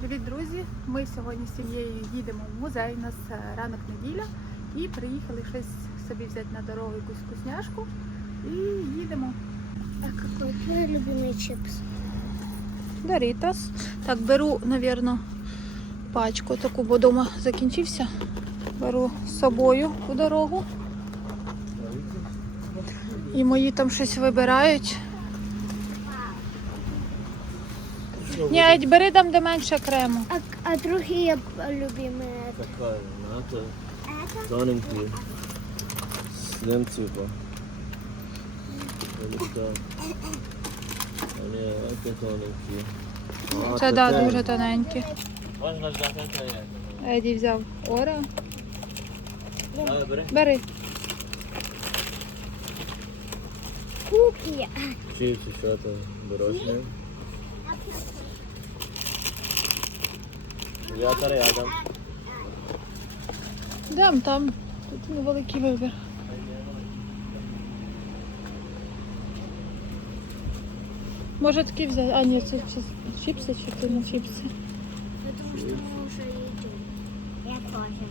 Привіт, друзі! Ми сьогодні з сім'єю їдемо в музей. У нас е, ранок неділя і приїхали щось собі взяти на дорогу якусь вкусняшку і їдемо. А какой твой любимый чипс? Дорітас. Так, беру, напевно, пачку таку, бо вдома закінчився. Беру з собою у дорогу. І мої там щось вибирають. Ні, Едь, бери там, де менше крему. А, а другие любимые? Какая? Ну, это Это? тоненькие. Слим типа. Или что? А не, это тоненькие. А, Це да, таке. дуже тоненькі. Можна взяти це як? Еді взяв Орео. Давай, бери. Бери. Куки. Чипсы, что-то дорожные. Я рядом. Йдемо там. Тут невеликий вибір. Може такі взяти. А, ні, це чи- чіпси чи ти на чіпси. Потому что мы уже едем. Я тоже.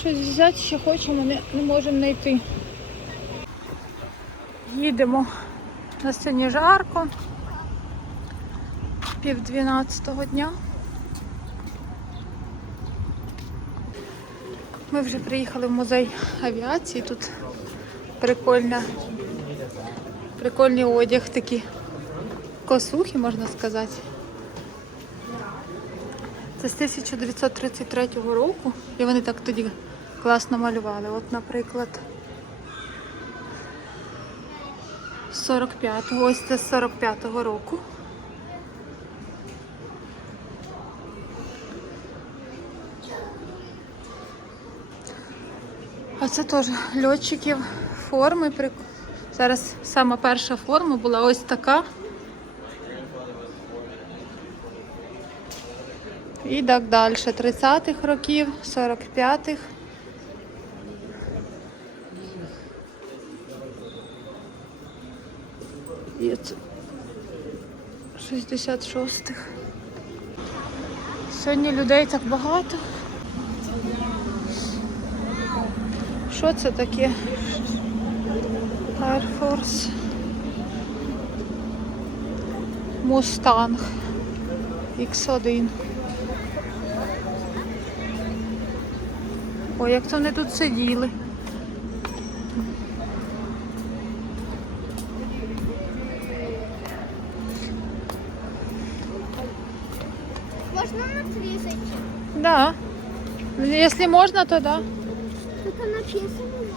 Щось взяти ще хочемо, не, не можемо знайти. Їдемо. На сцені жарко. Пів дванадцятого дня. Ми вже приїхали в музей авіації. Тут прикольна, прикольний одяг такі косухи, можна сказати. Це з 1933 року. І вони так тоді класно малювали. От, наприклад, з 45-го. Ось це з 45-го року. А це теж льотчиків форми. Зараз сама перша форма була ось така. І так далі. 30-х років, 45-х. І це 66-х. Сьогодні людей так багато. Що це таке? Air Force. Mustang X1. Ой, як це вони тут сиділи. Можна на трішечки? Да. Якщо можна, то да. Тільки на п'єсу не можна.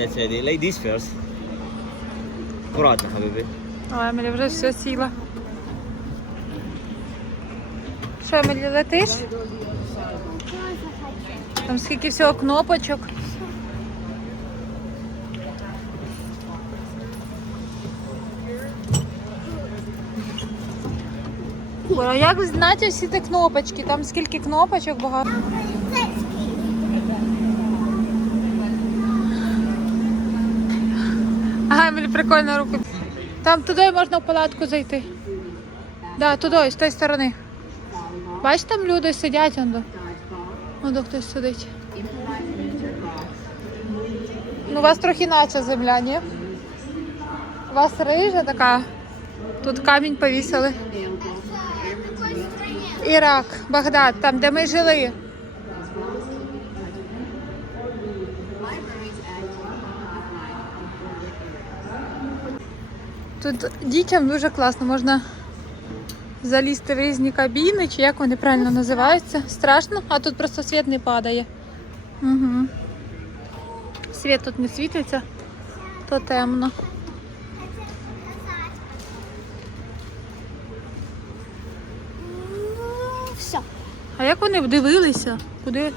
That's it. Like this. Аккуратно, хабибі. Ой, мене вже все сіла. Що, Емілі, летиш? Там скільки всього кнопочок. А як знати всі ті кнопочки? Там скільки кнопочок багато. Ага, Емілі, прикольно руку. Там туди можна в палатку зайти. Да, туди, з тої сторони. Бач, там люди сидять, ондо. Ондо хтось сидить. Ну, у вас трохи наче земля, ні? У вас рижа така. Тут камінь повісили. Ірак, Багдад, там, де ми жили. Тут дітям дуже класно, можна залізти в різні кабіни, чи як вони правильно називаються. Страшно, а тут просто світ не падає. Угу. Світ тут не світиться, то темно. Все. А як вони вдивилися? Куди?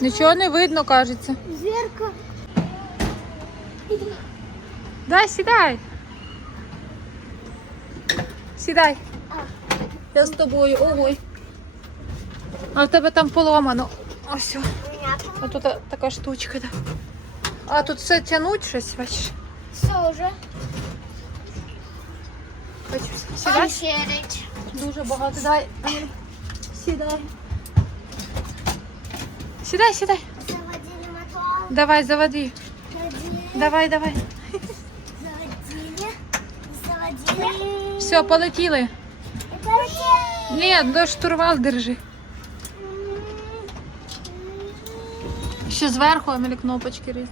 Нічого не видно, кажеться. Зеркало. Дай, сідай. Сідай. Я з тобою. Ой. А в тебе там поломано. Ось. А тут така штучка. Да. А тут все тянуть щось, бачиш? Все уже. Бачиш, Сідай. Дуже багато. Дай. Сідай. Сідай, сідай. Заводили мотор. Давай, заводи. Заводили. Давай, давай. Заводили. Заводили. Все, полетіли. Ні, до штурвал держи. Ще зверху Емілі кнопочки різні.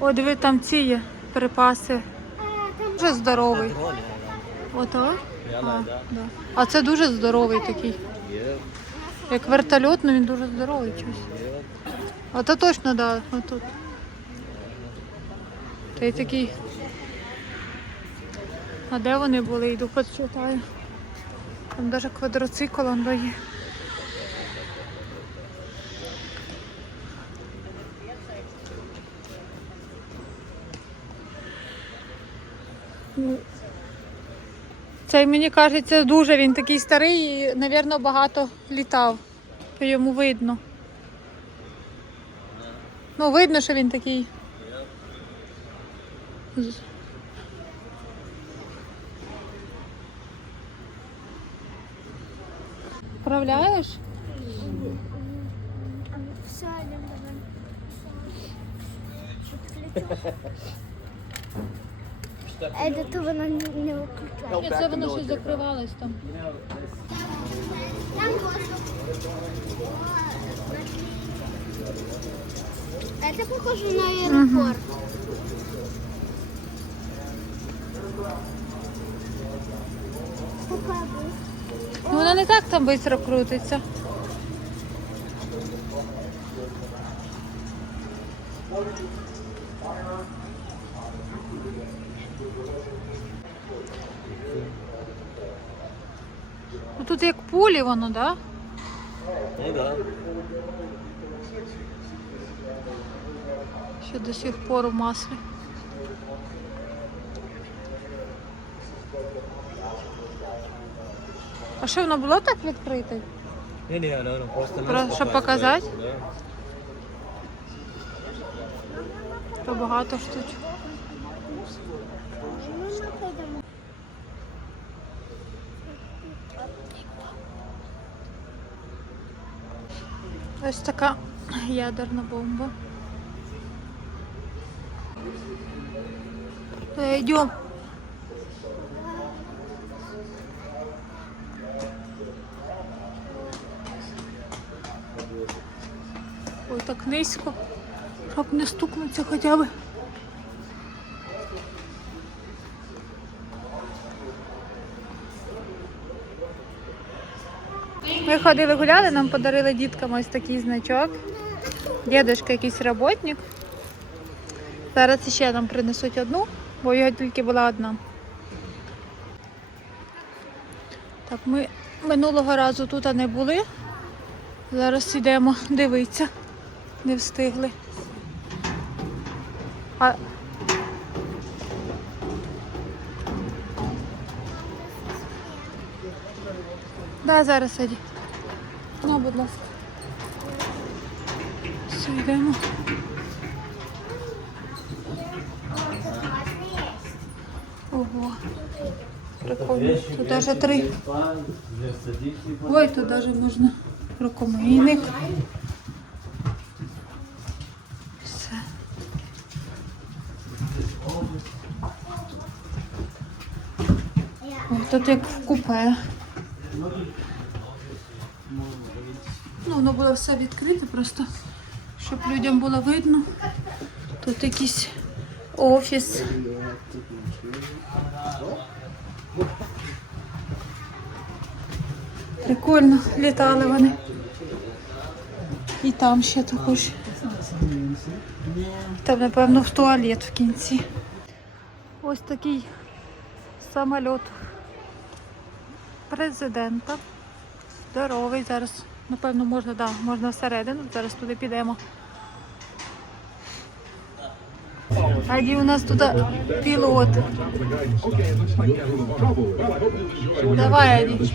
О, диви, там ці є припаси. Дуже здоровий. Ото? А, да. да. а це дуже здоровий такий. Як вертольот, ну він дуже здоровий чогось. А то точно, да, отут. Та й такий. А де вони були? Йду почитаю. Там навіть квадроцикл он є. Ну, Цей мені кажеться дуже він такий старий і, мабуть, багато літав. По йому видно. Ну, видно, що він такий. з- Управляєш? все, идем давай. Это то вона не, не выключает. Ні, це воно щось закривалось там. Там воздух. Это похоже на аэропорт. Попробуй. Ну, воно не так там швидко крутиться. Тут як пулі воно, так? Да? Ну да. Ще до сих пор у маслі. А що воно було так відкрите? Не, ну, ну, просто Про- щоб показати? Да. То багато штучок. Ось така ядерна бомба. Та йдемо. Ой, так низько, щоб не стукнутися хоча б. Ми ходили гуляли, нам подарили діткам ось такий значок. Дідушка якийсь роботник. Зараз ще нам принесуть одну, бо його тільки була одна. Так, ми минулого разу тут не були. Зараз йдемо дивитися. Не встигли. А... Да, зараз іди. Ну, будь ласка. Все, йдемо. Ого. Прикольно. Тут навіть три. Ой, тут навіть можна рукомийник. Все. Ой, тут як в купе. Воно було все відкрите просто, щоб людям було видно. Тут якийсь офіс. Прикольно, літали вони. І там ще також. Там, напевно, в туалет в кінці. Ось такий самоліт президента. Здоровий зараз. Напевно, можна, да, можна всередину. Зараз туди підемо. Аді у нас тут пілот. Давай, Аді.